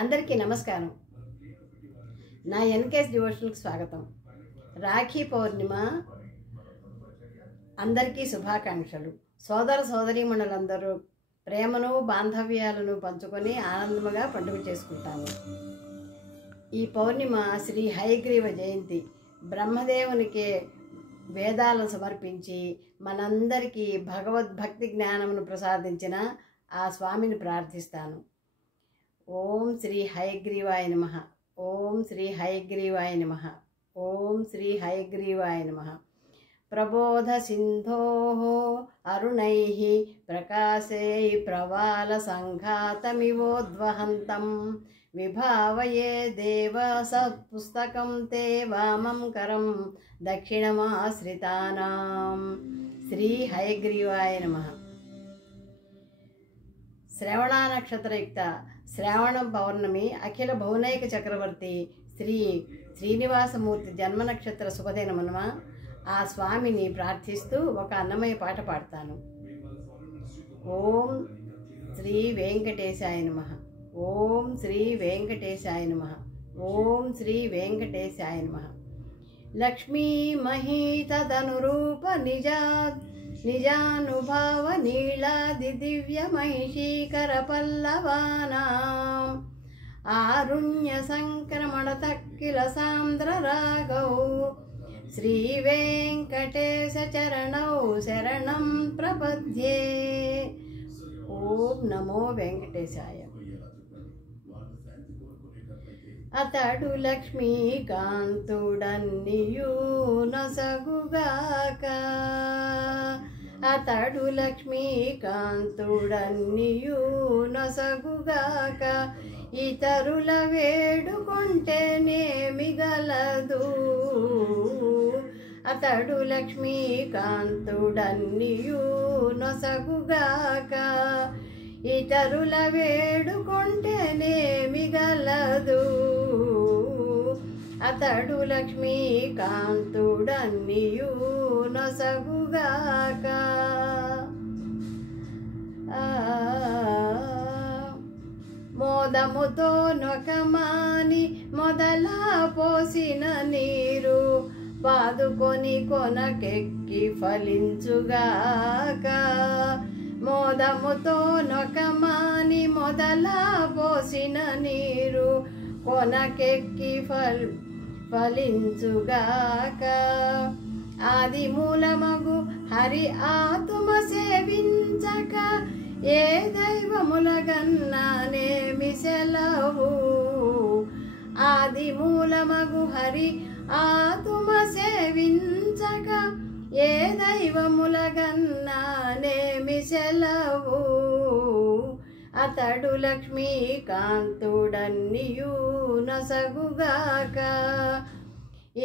అందరికీ నమస్కారం. నా ఎన్కేఎస్ డివోషనల్కి స్వాగతం. రాఖీ పౌర్ణిమ అందరికీ శుభాకాంక్షలు. సోదర సోదరీమణులందరూ ప్రేమను బాంధవ్యాలను పంచుకొని ఆనందముగా పండుగ చేసుకుంటాము. ఈ పౌర్ణిమ శ్రీ హయగ్రీవ జయంతి. బ్రహ్మదేవునికి వేదాలను సమర్పించి మనందరికీ భగవద్భక్తి జ్ఞానమును ప్రసాదించిన ఆ స్వామిని ప్రార్థిస్తాను. ఓం శ్రీ హయగ్రీవాయ నమః. ఓం శ్రీ హయగ్రీవాయ నమః. ఓం శ్రీ హయగ్రీవాయ నమః. ప్రబోధ సింధోః అరుణైః ప్రకాశై ప్రవాల సంఘాతమివోద్వహంతం విభావయే దేవ సత్పుస్తకం తే వామం కరం దక్షిణమాశ్రితానాం. శ్రీ హయగ్రీవాయ నమః. శ్రవణ నక్షత్రయుక్త శ్రావణ పౌర్ణమి అఖిల భౌనైక చక్రవర్తి శ్రీ శ్రీనివాసమూర్తి జన్మ నక్షత్ర శుభదినమున ఆ స్వామిని ప్రార్థిస్తూ ఒక అన్నమయ్య పాట పాడతాను. ఓం శ్రీ వెంకటేశాయ నమః. ఓం శ్రీ వెంకటేశాయ నమః. ఓం శ్రీ వెంకటేశాయ నమః. లక్ష్మీ మహీతదనురూప నిజానుభావ నీళాది దివ్య మహిషీకర పల్లవానాం ఆరుణ్య సంక్రమణ తక్కిల సాంద్ర రాగౌ శ్రీ వెంకటేశ చరణౌ శరణం ప్రపద్యే. ఓం నమో వెంకటేశాయ. అతడు లక్ష్మీకాంతుడన్నియు నొసగుగాక. అతడు లక్ష్మీకాంతుడన్నియు నొసగుగాక. ఇతరుల వేడుకొంటేనేమి గలదు. అతడు లక్ష్మీకాంతుడన్నియు నొసగుగాక. ఇతరుల వేడుకొంటేనేమి గలదు. అతడు లక్ష్మీకాంతుడన్నియు నొసగుగాక. మోదముతో నొకమాని మొదలా పోసిన నీరు పాదుకొని కొనకెక్కి ఫలించుగాక. మోదముతో నొకమాని మొదలా పోసిన నీరు కొనకెక్కి ఫలించుగాక. ఆది మూలమగు హరి ఆత్మ సేవించక ఏ దైవములగన్నానేమి సెలవు. ఆది మూలమగు హరి ఆత్మ సేవించక ఏ దైవములగన్నానేమి సెలవు. అతడు లక్ష్మీకాంతుడన్నియు నొసగుగాక.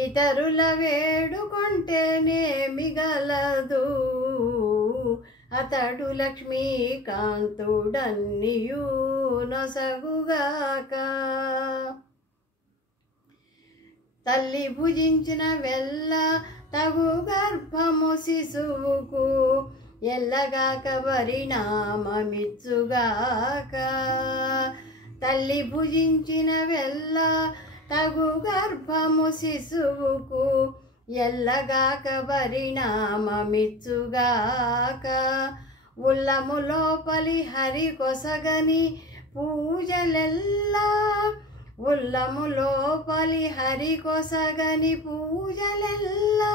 ఇతరుల వేడుకొంటేనేమి గలదు. అతడు లక్ష్మీకాంతుడన్నియు నొసగుగాక. తల్లి భుజించిన వెల్ల తగు గర్భము శిశువుకు ఎల్లగాక పరిణామమిచ్చుగాక. తల్లి భుజించిన వెల్ల తగు గర్భము శిశువుకు ఎల్లగాక పరిణామమిచ్చుగాక. ఉల్లము లోపలి హరి కొసగని పూజలెల్లా. ఉల్లము లోపలి హరి కొసగని పూజలెల్లా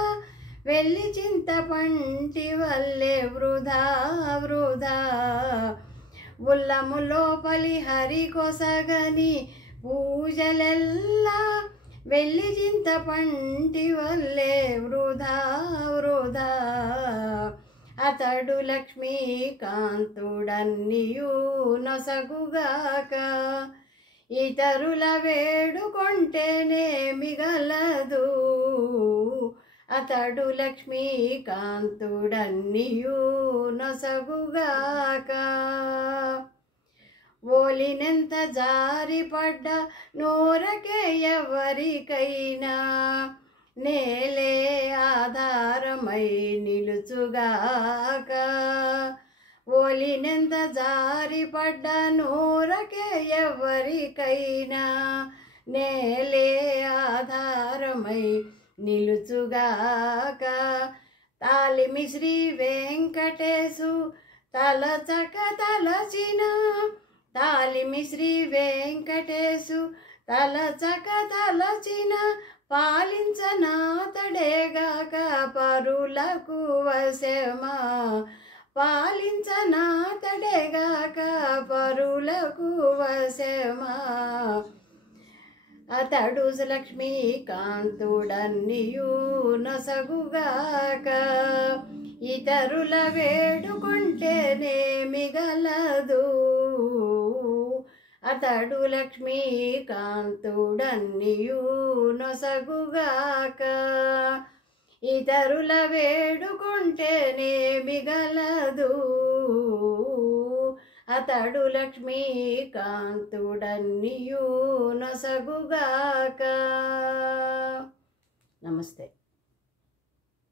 వెళ్ళి చింతపంటి వల్లే వృధా వృధా. ఉల్లము లోపలి హరి కొసగని పూజలెల్లా వెళ్ళి చింతపంటి వల్లే వృధా వృధా. అతడు లక్ష్మీకాంతుడన్నియు నొసగుగాక. ఇతరుల వేడుకొంటేనేమి గలదు. అతడు లక్ష్మీకాంతుడన్నియు నొసగుగాక. ఓలినెంత జారిపడ్డ నూరకే ఎవరికైనా నేలే ఆధారమై నిలుచుగాక. ఓలినెంత జారిపడ్డ నూరకే ఎవరికైనా నేలే ఆధారమై నిలుచుగాక. తాలిమి శ్రీ వెంకటేశు తలచక తలచిన, తాలిమి శ్రీ వెంకటేశు తలచక తలచిన, పాలించనాతడేగాక పరులకు వశమా, పాలించనాతడేగాక పరులకు వశమా. అతడు లక్ష్మీకాంతుడన్నియు నొసగుగాక, ఇతరుల వేడుకుంటేనే మిగలదు. అతడు లక్ష్మీకాంతుడన్నియు నొసగుగాక, ఇతరుల వేడుకుంటేనే మిగలదు. అతడు లక్ష్మీకాంతుడన్నియు నొసగుగాక. నమస్తే.